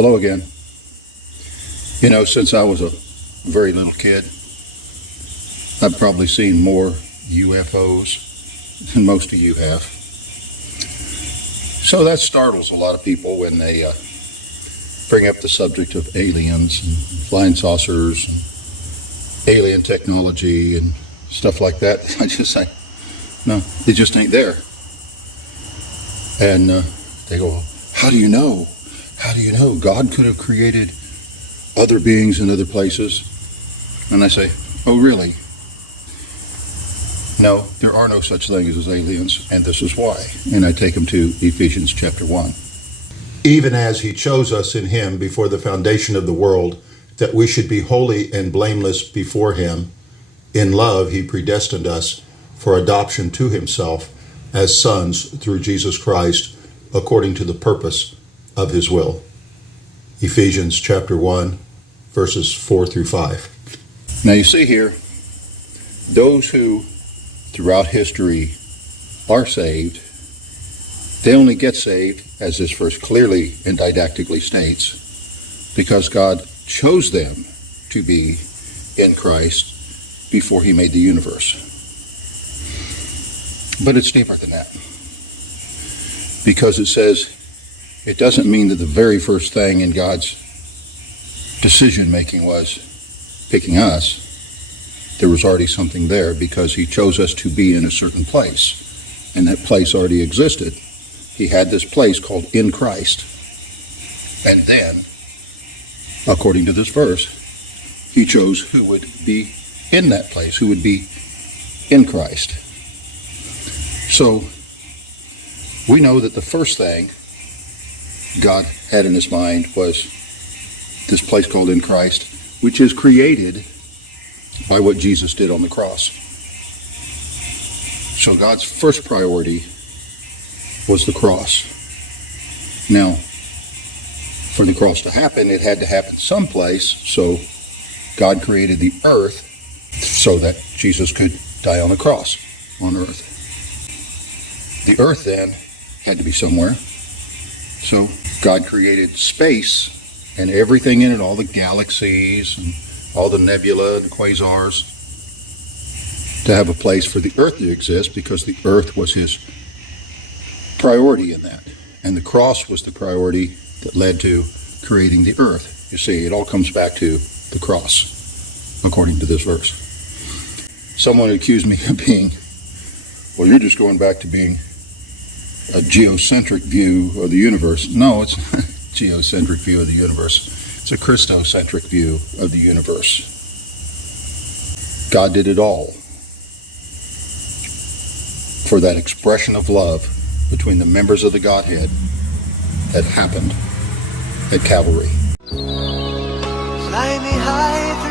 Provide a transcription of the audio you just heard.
Hello again. You know, since I was a very little kid, I've probably seen more UFOs than most of you have. So that startles a lot of people when they bring up the subject of aliens and flying saucers and alien technology and stuff like that. I just say, no, they just ain't there. And they go, how do you know? How do you know? God could have created other beings in other places. And I say, oh, really? No, there are no such things as aliens, and this is why. And I take them to Ephesians chapter 1. Even as he chose us in him before the foundation of the world, that we should be holy and blameless before him. In love, he predestined us for adoption to himself as sons through Jesus Christ, according to the purpose of his will. Ephesians chapter 1, verses 4 through 5. Now you see here, those who throughout history are saved, they only get saved, as this verse clearly and didactically states, because God chose them to be in Christ before he made the universe. But it's deeper than that. Because it says, it doesn't mean that the very first thing in God's decision-making was picking us. There was already something there because he chose us to be in a certain place. And that place already existed. He had this place called in Christ. And then, according to this verse, he chose who would be in that place, who would be in Christ. So, we know that the first thing God had in his mind was this place called in Christ, which is created by what Jesus did on the cross. So God's first priority was the cross. Now, for the cross to happen, it had to happen someplace, so God created the earth so that Jesus could die on the cross on earth. The earth then had to be somewhere. So God created space and everything in it, all the galaxies and all the nebula and quasars, to have a place for the earth to exist, because the earth was his priority in that. And the cross was the priority that led to creating the earth. You see, it all comes back to the cross, according to this verse. Someone accused me of being, well, you're just going back to being a geocentric view of the universe. No, it's not a geocentric view of the universe. It's a Christocentric view of the universe. God did it all for that expression of love between the members of the Godhead that happened at Calvary. Fly me high